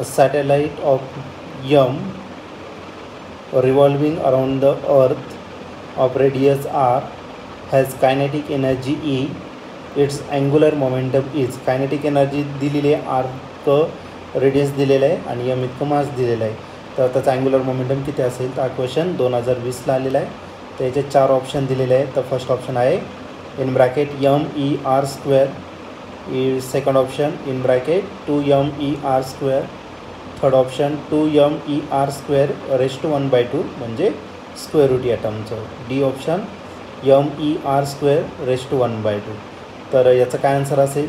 A satellite of M revolving around the earth of radius r has kinetic energy E. Its angular momentum is. kinetic energy दिलेली आहे, arc radius दिलेला आहे आणि m इतकं मास दिलेलं आहे. तर त्याचा अँग्युलर मोमेंटम किती असेल तर हा क्वेश्चन 2020ला आलेला आहे. तर याचे 4 ऑप्शन दिलेले आहेत. तर फर्स्ट ऑप्शन आहे in bracket MER², second option in bracket 2MER², third option 2MER²⁻² म्हणजे स्क्वेअर रूट या टर्मचं. D option MER²⁻². तर याचं काय आन्सर असेल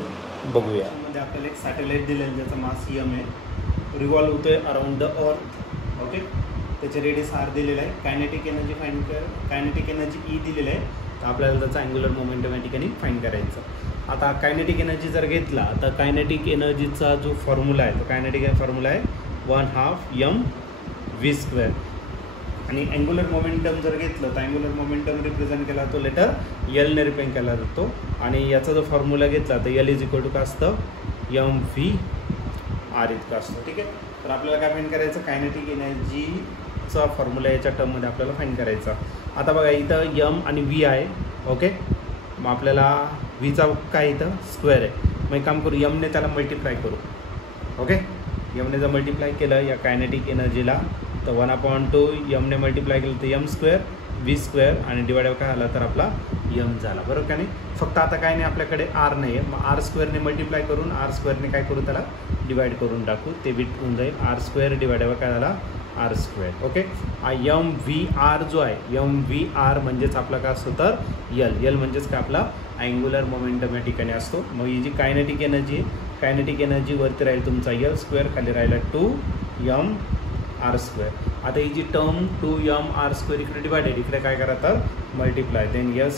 बघूया. म्हणजे आपल्याला एक सॅटेलाईट दिलेलं ज्याचा मास M आहे, रिव्हॉल्व होतोय अराउंड द अर्थ. ओके, त्याचे रेडियस R दिलेलं आहे. कायनेटिक एनर्जी फाईंड कर, कायनेटिक एनर्जी E दिलेलं आहे. तर आपल्याला त्याचा अँग्युलर मोमेंटम या ठिकाणी फाईंड करायचं. आता कायनेटिक एनर्जी जर घेतला तर कायनेटिक एनर्जीचा जो फॉर्म्युला आहे तो कायनेटिक फॉर्म्युला आहे 1/2 mv². आणि अँग्युलर मोमेंटम जर घेतलं तर अँग्युलर मोमेंटम रिप्रेझेंट केला तो लेटर L ने रिप्रेझेंट केला जातो. आणि याचा जो फॉर्म्युला घेतला तर L = काय असतं mv/r इतकं असतं. ठीक आहे, तर आपल्याला काय फाईंड करायचं, कायनेटिक एनर्जीचा फॉर्म्युला याच्या टर्ममध्ये आपल्याला फाईंड करायचा. आता बघा इथं M आणि V आहे. ओके, मग आपल्याला Vचा काय इथं स्क्वेअर आहे. मग एक काम करू, M ने त्याला मल्टिप्लाय करू. ओके, M ने जर मल्टिप्लाय केलं या कायनेटिक एनर्जीला तर 1/2 M ने मल्टिप्लाय केलं तर m² v² आणि डिवाइड काय झाला तर आपला M झाला. बरोबर का नाही. फक्त आता काय नाही, आपल्याकडे R नाही आहे. मग R² ने मल्टिप्लाय करून R² ने काय करू त्याला डिवाइड करून टाकू. ते बिट होऊन जाईल R² डिवाइड काय झाला R². ओके, MVR जो आहे MVR म्हणजेच आपला काय असतो तर L म्हणजेच काय आपला अँग्युलर मोमेंटम या ठिकाणी असतो. मग ही जी कायनेटिक एनर्जी आहे, कायनेटिक एनर्जी वरती राहील तुमचा L², खाली राहिला 2mr². आता ही जी टर्म 2mr² इकडे डिवायडेड, इकडे काय करा तर multiply. Then L² =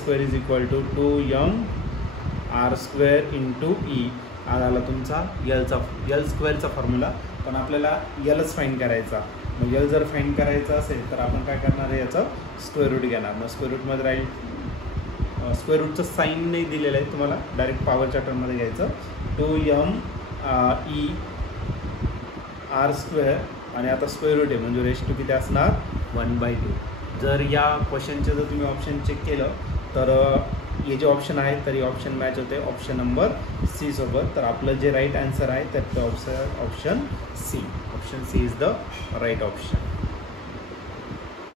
2mr² × E. आला तुमचा L² फॉर्म्युला. पण आपल्याला Lच फाईंड करायचा. मग L जर फाईंड करायचा असेल तर आपण काय करणार आहे, याचं स्क्वेअर रूट घेणार. मग स्क्वेअर रूटमध्ये राहील, स्क्वेअर रूटचं साईन नाही दिलेलं आहे तुम्हाला, डायरेक्ट पॉवरच्या टर्ममध्ये घ्यायचं. 2mEr² आणि आता स्क्वेअर रूट आहे म्हणजे रेश टू किती असणार 1/2. जर या क्वेश्चनचे जर तुम्ही ऑप्शन चेक केलं तर हे जे ऑप्शन आहे तरी ऑप्शन मॅच होते ऑप्शन नंबर C सोबत. तर आपलं जे राईट आन्सर आहे त्याचं option C. Option C is the right option.